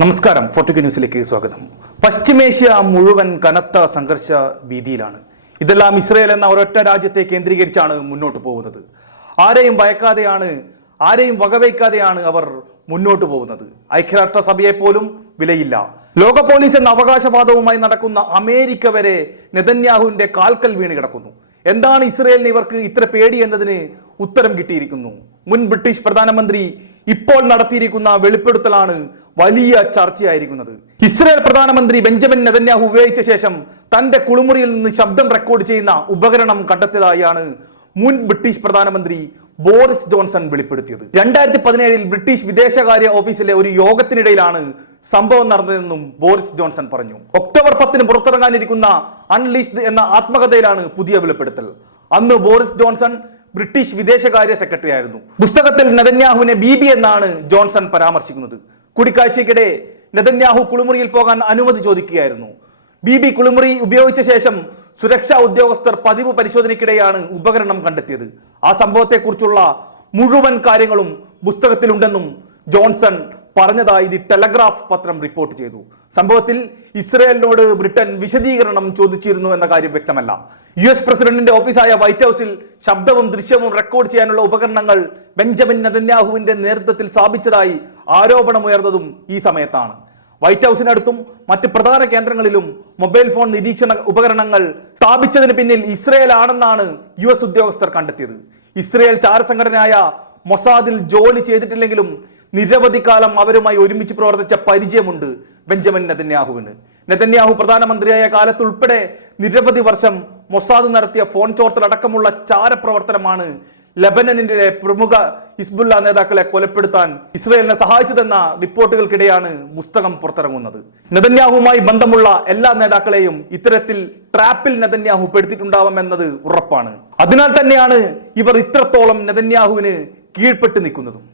നമസ്കാരം ഫോർട്ടിക് ന്യൂസിലേക്ക് സ്വാഗതം. പശ്ചിമേഷ്യ മുഴുവൻ കനത്ത സംഘർഷ ഭീതിയിലാണ്. ഇതെല്ലാം ഇസ്രയേൽ എന്ന ഒരൊറ്റ രാജ്യത്തെ കേന്ദ്രീകരിച്ചാണ് മുന്നോട്ട് പോകുന്നത്. ആരെയും ഭയക്കാതെയാണ് ആരെയും വകവയ്ക്കാതെയാണ് അവർ മുന്നോട്ട് പോകുന്നത്. ഐക്യരാഷ്ട്രസഭയെ പോലും വിലയില്ല. ലോക പോലീസ് എന്ന അവകാശവാദവുമായി നടക്കുന്ന അമേരിക്ക വരെ നെതന്യാഹുവിന്റെ കാൽക്കൽ വീണ് കിടക്കുന്നു. എന്താണ് ഇസ്രയേലിന് ഇവർക്ക് ഇത്ര പേടി എന്നതിന് ഉത്തരം കിട്ടിയിരിക്കുന്നു. മുൻ ബ്രിട്ടീഷ് പ്രധാനമന്ത്രി ഇപ്പോൾ നടത്തിയിരിക്കുന്ന വെളിപ്പെടുത്തലാണ് വലിയ ചർച്ചയായിരിക്കുന്നത്. ഇസ്രായേൽ പ്രധാനമന്ത്രി ബെഞ്ചമിൻ നെതന്യാഹു ഉപയോഗിച്ച ശേഷം തന്റെ കുളിമുറിയിൽ നിന്ന് ശബ്ദം റെക്കോർഡ് ചെയ്യുന്ന ഉപകരണം കണ്ടെത്തിയതായാണ് മുൻ ബ്രിട്ടീഷ് പ്രധാനമന്ത്രി ബോറിസ് ജോൺസൺ വെളിപ്പെടുത്തിയത്. രണ്ടായിരത്തി പതിനേഴിൽ ബ്രിട്ടീഷ് വിദേശകാര്യ ഓഫീസിലെ ഒരു യോഗത്തിനിടയിലാണ് സംഭവം നടന്നതെന്നും ബോറിസ് ജോൺസൺ പറഞ്ഞു. ഒക്ടോബർ പത്തിന് പുറത്തിറങ്ങാനിരിക്കുന്ന അൺലീഷ്ഡ് എന്ന ആത്മകഥയിലാണ് പുതിയ വെളിപ്പെടുത്തൽ. അന്ന് ബോറിസ് ജോൺസൺ ബ്രിട്ടീഷ് വിദേശകാര്യ സെക്രട്ടറി ആയിരുന്നു. പുസ്തകത്തിൽ നെതന്യാഹുവിനെ ബി ബി എന്നാണ് ജോൺസൺ പരാമർശിക്കുന്നത്. കൂടിക്കാഴ്ചയ്ക്കിടെ നെതന്യാഹു കുളിമുറിയിൽ പോകാൻ അനുമതി ചോദിക്കുകയായിരുന്നു. ബി ബി കുളിമുറി ഉപയോഗിച്ച ശേഷം സുരക്ഷാ ഉദ്യോഗസ്ഥർ പതിവ് പരിശോധനയ്ക്കിടെയാണ് ഉപകരണം കണ്ടെത്തിയത്. ആ സംഭവത്തെക്കുറിച്ചുള്ള മുഴുവൻ കാര്യങ്ങളും പുസ്തകത്തിലുണ്ടെന്നും ജോൺസൺ പറഞ്ഞതായി ദി ടെലഗ്രാഫ് പത്രം റിപ്പോർട്ട് ചെയ്തു. സംഭവത്തിൽ ഇസ്രയേലിനോട് ബ്രിട്ടൻ വിശദീകരണം ചോദിച്ചിരുന്നു എന്ന കാര്യം വ്യക്തമല്ല. യു എസ് പ്രസിഡന്റിന്റെ ഓഫീസായ വൈറ്റ് ഹൗസിൽ ശബ്ദവും ദൃശ്യവും റെക്കോർഡ് ചെയ്യാനുള്ള ഉപകരണങ്ങൾ ബെഞ്ചമിൻ നെതന്യാഹുവിന്റെ നേതൃത്വത്തിൽ സ്ഥാപിച്ചതായി ആരോപണമുയർന്നതും ഈ സമയത്താണ്. വൈറ്റ് ഹൗസിനടുത്തും മറ്റ് പ്രധാന കേന്ദ്രങ്ങളിലും മൊബൈൽ ഫോൺ നിരീക്ഷണ ഉപകരണങ്ങൾ സ്ഥാപിച്ചതിന് പിന്നിൽ ഇസ്രയേൽ ആണെന്നാണ് യു എസ് ഉദ്യോഗസ്ഥർ കണ്ടെത്തിയത്. ഇസ്രയേൽ ചാരസംഘടനയായ മൊസാദിൽ ജോലി ചെയ്തിട്ടില്ലെങ്കിലും നിരവധി കാലം അവരുമായി ഒരുമിച്ച് പ്രവർത്തിച്ച പരിചയമുണ്ട് ബെഞ്ചമിൻ നെതന്യാഹുവിന്. നെതന്യാഹു പ്രധാനമന്ത്രിയായ കാലത്തുൾപ്പെടെ നിരവധി വർഷം മൊസാദ് നടത്തിയ ഫോൺ ചോർത്തലടക്കമുള്ള ചാരപ്രവർത്തനമാണ് ലബനനിലെ പ്രമുഖ ഹിസ്ബുല്ല നേതാക്കളെ കൊലപ്പെടുത്താൻ ഇസ്രയേലിനെ സഹായിച്ചതെന്ന റിപ്പോർട്ടുകൾക്കിടെയാണ് പുസ്തകം പുറത്തിറങ്ങുന്നത്. നെതന്യാഹുവുമായി ബന്ധമുള്ള എല്ലാ നേതാക്കളെയും ഇത്തരത്തിൽ ട്രാപ്പിൽ നെതന്യാഹു പെടുത്തിയിട്ടുണ്ടാവാമെന്നത് ഉറപ്പാണ്. അതിനാൽ തന്നെയാണ് ഇവർ ഇത്രത്തോളം നെതന്യാഹുവിന് കീഴ്പ്പെട്ട് നിൽക്കുന്നതും.